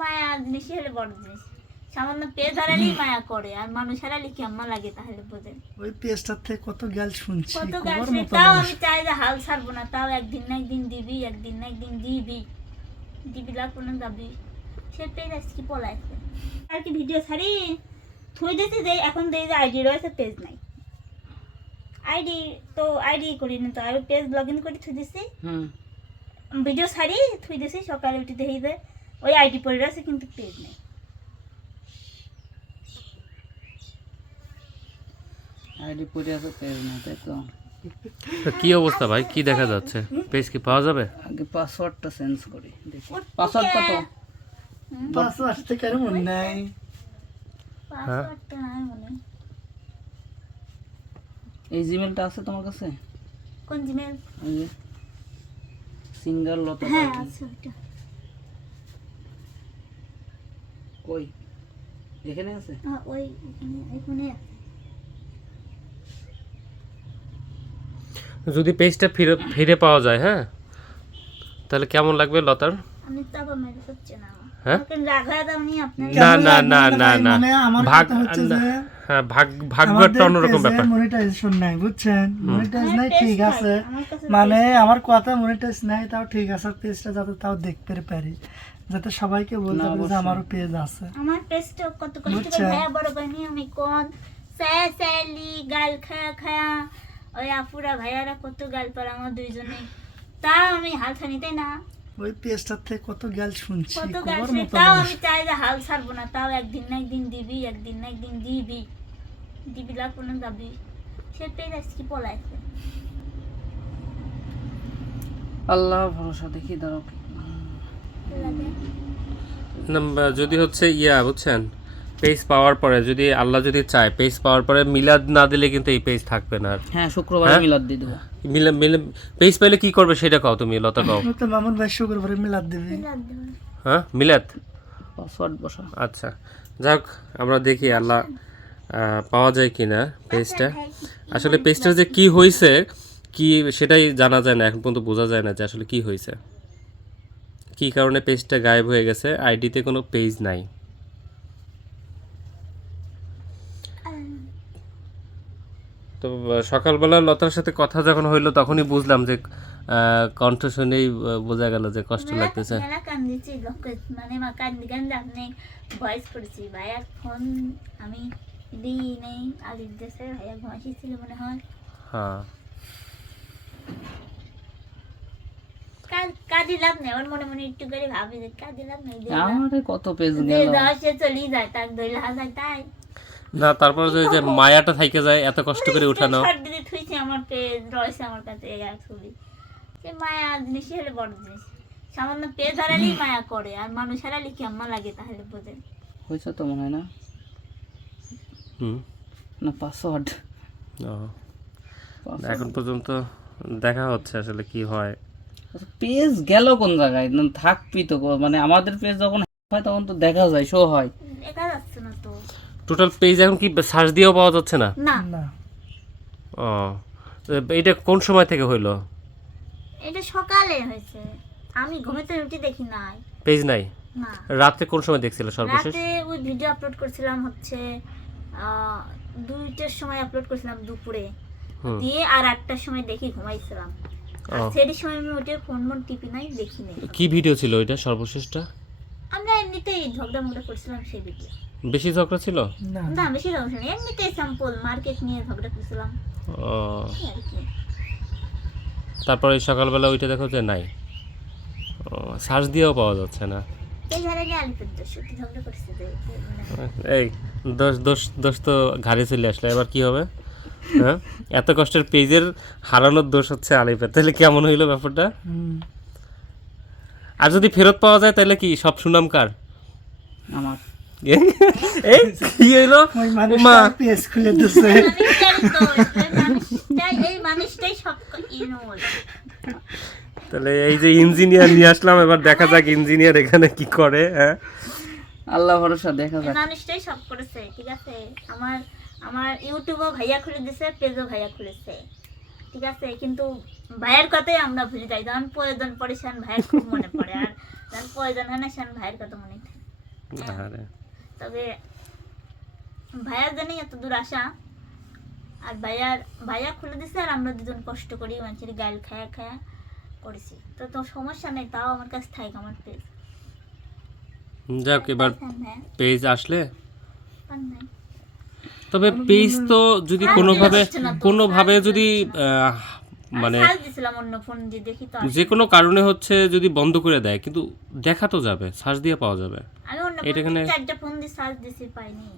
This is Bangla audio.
মায়া জিনিসই হলে বড় জিনিস। সামান্য পেজ হারালেই মায়া করে, আর মানুষ হারালে কি আম্মা লাগে তাহলে বোঝেন। ওই পেজটার থেকে কত গাল শুনছি, কত খবর গাছ, মতো তাও মানুষ। আমি চাই যে হাল ছাড়বো না, তাও একদিন না একদিন দিবি, একদিন না একদিন দিবি, দিবি লাগ কোনো দাবি। সে পেজ আজকে পলাইছে আর কি ভিডিও ছাড়ি থুই দিয়েছি যে এখন দেখি যে আইডি রয়েছে, পেজ নাই। আইডি তো আইডি করি না তো, আর পেজ লগ ইন করে থুই দিছি, ভিডিও ছাড়ি থুই দিছি। সকালে উঠে দেখি যে ওই আইডি পড়ে রয়েছে কিন্তু পেজ নেই। আইডি পড়ে আছে, পেজ না, তাই তো। তো কি অবস্থা ভাই, কি দেখা যাচ্ছে? পেজ কি পাওয়া যাবে? আগে পাসওয়ার্ডটা চেঞ্জ করি, দেখি পাসওয়ার্ড কত। পাসওয়ার্ড থেকে আর মনে নাই। পাসওয়ার্ডটা নাই মনে। এই জিমেলটা আছে তোমার কাছে? কোন জিমেল? ওই যে সিঙ্গার লতা হ্যাঁ পাখি। আছে ওটা। কই এখানে আছে? হ্যাঁ ওই এখানে আছে। যদি পেজটা ফিরে পাওয়া যায়, হ্যাঁ, তাহলে কেমন লাগবে লতার? আমি তো আবার মেরে করছি না আমার। হ্যাঁ? আমাকে রাখা দাও নি আপনার। না না না না না, মানে আমার ভাগ কথা হচ্ছে যে হ্যাঁ, ভাগ্য একটা অন্যরকম ব্যাপার। মনিটাইজেশন নাই, বুঝছেন? মনিটাইজ নাই, ঠিক আছে, আমার কাছে মানে আমার কথা মনিটাইজ নাই, তাও ঠিক আছে, পেজটা যাতে তাও দেখতে পারি, যাতে সবাইকে বলতে পারি যে আমারও পেজ আছে। আমার পেজটা কত কষ্ট করে বুঝছেন? ভাইয়া বড় বানি আমি কোন স্যালি গাল খায়া খায়া ওই আপুরা ভাইয়ারা কত গাল পার আমার দুইজনে, তাও আমি হাল ছাড়িতে না। ওই পেজটার থেকে কত গাল শুনছি, কত গাল খবর শুনি, মতো তাও মানুষ। আমি চাই যে হাল ছাড়বো না, তাও একদিন না একদিন দিবি, একদিন না একদিন দিবি, দিবি লাগ কোনো দাবি। সে পেজ আজকে পলাইছে। আল্লাহ ভরসা, দেখি দাঁড়াও। লাগে না, যদি হচ্ছে বুঝছেন, পেজ পাওয়ার পরে যদি আল্লাহ যদি চায়, পেজ পাওয়ার পরে মিলাদ না দিলে কিন্তু এই পেজ থাকবে না আর। হ্যাঁ, শুক্রবারে হ্যাঁ? মিলাদ দিয়ে দেবো। পেজ পাইলে কি করবে সেটা কও তুমি, লতা কও। তো মামুন ভাই শুক্রবারে মিলাদ দিবি। লাগ দেবে। হ্যাঁ, মিলাদ। পাসওয়ার্ড বসা। আচ্ছা, যাক, আমরা দেখি আল্লাহ পাওয়া যায় কিনা পেজটা। আসলে পেজটা যে কি হয়েছে, কি সেটাই জানা যায় না, এখন পর্যন্ত বোঝা যায় না যে আসলে কি হয়েছে, কি কারণে পেজটা গায়েব হয়ে গেছে। আইডিতে কোনো পেজ নাই। তো সকালবেলা লতার সাথে কথা যখন হইলো তখনই বুঝলাম যে কণ্ঠ শুনেই বোঝা গেল যে কষ্ট লাগতেছে। মেলা কান্দিছি, মানে মা কান্দি কান্দি আপনি ভয়েস করেছি। ভাইয়ার ফোন আমি দিই নেই, আলির দেশে ভাইয়া ঘুমাইছি ছিল মনে হয়। হ্যাঁ, কাঁদি লাভ নেই, ওর মনে মনে একটু করে ভাবি যে কাঁদি লাভ নেই, আমারে কত পেজ যে গেল। দেওয়া সে চলি যায়, তাক দইলা যায় তাই। না, তারপরে যে মায়াটা থাইকে যায় এত কষ্ট করে উঠানো। শর্ট দিতে থুইছি, আমার পেজ রয়েছে আমার কাছে এক ছবি। সে মায়া জিনিসই হলে বড় জিনিস। সামান্য পেজ হারালেই মায়া করে, আর মানুষ হারালে কি আম্মা লাগে তাহলে বোঝেন। হয়েছে তো মনে হয় না? হুম, না পাসওয়ার্ড। ও, এখন পর্যন্ত দেখা হচ্ছে আসলে কি হয়। পেজ গেল কোন জায়গায়? না থাকবি তো, মানে আমাদের পেজ যখন হয় তখন তো দেখা যায়, শো হয়। দেখা যাচ্ছে না তো। টোটাল পেজ এখন কি সার্চ দিয়েও পাওয়া যাচ্ছে না? না না, ও, এটা কোন সময় থেকে হইলো? এটা সকালে হয়েছে, আমি ঘুমেতে উঠে দেখি নাই। পেজ নাই? না, রাতে কোন সময় দেখছিল সর্বশেষ? রাতে ওই ভিডিও আপলোড করছিলাম হচ্ছে 2টার সময় আপলোড করছিলাম দুপুরে, হুম, দিয়ে আর 8টার সময় দেখি ঘুমাইছিলাম। আর ও, সেই সময় আমি উঠে ফোন টিপি নাই, দেখি নাই। কি ভিডিও ছিল ওইটা সর্বশেষটা? আমরা এমনিতেই ঝগড়া মুগড়া করছিলাম সেই ভিডিও। বেশি ঝগড়া ছিল? না, না বেশি সমস্যা নেই, এমনিতেই স্যাম্পল মার্কেট নিয়ে ঝগড়া করছিলাম ও, এই আর কি। তারপরে সকালবেলা ওইটা দেখো যে নাই। ও, সার্চ দিয়েও পাওয়া যাচ্ছে না। এই ঝাড়া নিয়ে আলিপুর দোষ সত্যি ঝগড়া করছে যে মানে এই দোষ দোষ দোষ তো ঘাড়ে চলে আসলে, এবার কি হবে? হ্যাঁ, এত কষ্টের পেজের হারানোর দোষ হচ্ছে আলিপের, তাহলে কেমন হইলো ব্যাপারটা? আর যদি ফেরত পাওয়া যায় তাহলে কি সব সুনাম কার? আমার এই কি হইলো? ওই মা, মানুষটা পেজ খুলে দিছে। এই মানুষটাই সব ইনভলভ। তাহলে এই যে ইঞ্জিনিয়ার নিয়ে আসলাম, এবার দেখা যাক ইঞ্জিনিয়ার এখানে কি করে। হ্যাঁ, আল্লাহ ভরসা, দেখা এই যাক। মানুষটাই সব করেছে, ঠিক আছে। আমার আমার ইউটিউবও ভাইয়া খুলে দিছে, পেজও ভাইয়া খুলেছে, ঠিক আছে। কিন্তু ভাইয়ের কথাই আমরা ভুলে যাই, যখন প্রয়োজন পড়ে সেন ভাইয়ের খুব মনে পড়ে, আর যখন প্রয়োজন হয় না সেন ভাইয়ের কথা মনে থাকে। আরে তবে ভাইয়ার জন্যই এত দূর আসা। আর ভাইয়া খুলে দিছে, আর আমরা দুজন কষ্ট করি মানুষের গাইল খায়া খায়া করেছি। তো তো সমস্যা নেই, তাও আমার কাছে থাক আমার পেজ। যাক, এবার হ্যাঁ, পেজ আসলে পান নাই। তবে পেজ তো যদি কোনোভাবে যদি মানে সার্চ দিছিলাম অন্য ফোন দিয়ে, দেখি তো যে কোনো কারণে হচ্ছে যদি বন্ধ করে দেয়, কিন্তু দেখা তো যাবে, সার্চ দিয়ে পাওয়া যাবে। আমি অন্য এটা এখানে- 4টা ফোন দিয়ে সার্চ দিছি, পাইনি।